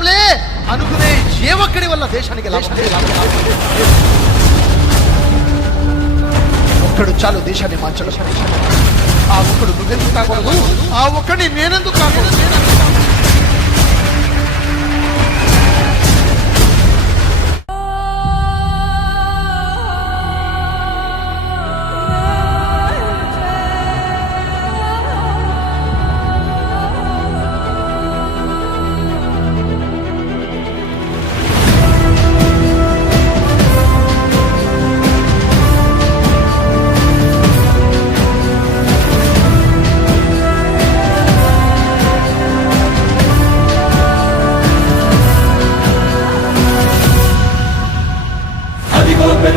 లాభంలే అనుకునే ఏ ఒక్కడి వల్ల దేశానికి లాభం. ఒక్కడు చాలు దేశాన్ని మార్చడం. ఆ ఒక్కడు నువ్వెందుకు కాకూడదు? ఆ ఒక్కడిని నేనెందుకు కాకూడదు?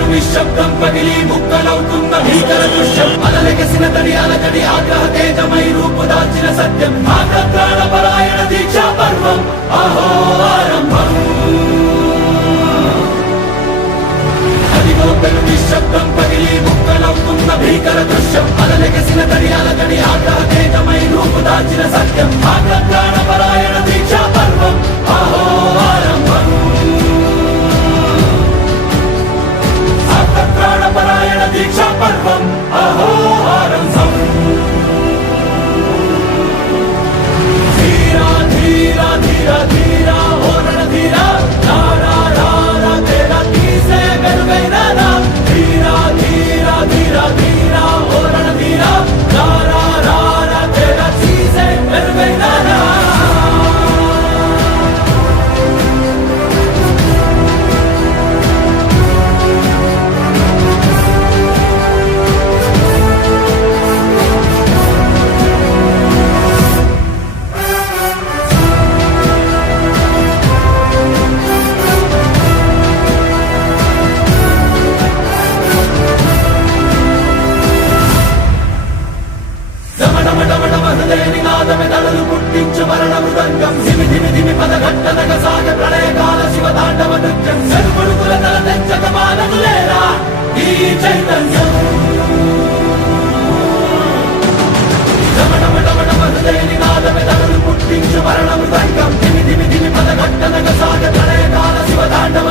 నిశ్శబ్దం పగిలి ముక్కలవుతున్న భీకర దృశ్యం అలలెగసిన తడి అలజడి ఆగ్రహ తేజమై రూపుదాల్చిన సత్యం ఆగ్రహ పరాయణ దీక్షా పర్వం అహో ఆరంభం. అదిగో పెను నిశ్శబ్దం పగిలి ముక్కలవుతున్న భీకర దృశ్యం అలలెగసిన తడి అలజడి ఆగ్రహ తేజమై రూపుదాల్చిన సత్యం ఆగ్రహ పరాయణ దీక్షా పర్వం అహో ఆరంభం. ప్రాణపరాయణ దీక్షా పర్వం అహో ఆరంభం. ధీరా ధీరా ధీరా ధీరా ఓ రణధీరా రారా రారా తేరా తీసే వెలుగైనా ధీరా ధీరా ధీరా ధీరా ఓ రణధీరా రారా రారా తేరా తీసే వెలుగైనా. పుట్టించు మరణ మృదంగం ధిమి ధిమి ధిమి పదఘట్టనగా సాగే ప్రళయకాల శివ తాండవ నృత్యం సరుపుడుకుల తల తెంచక మానవులేరా ఈ చైతన్యం. హృదయనినాదమే తలలు పుట్టించు మరణ మృదంగం ధిమి ధిమి ధిమి పదఘట్టనగా సాగే ప్రళయకాల శివ తాండవ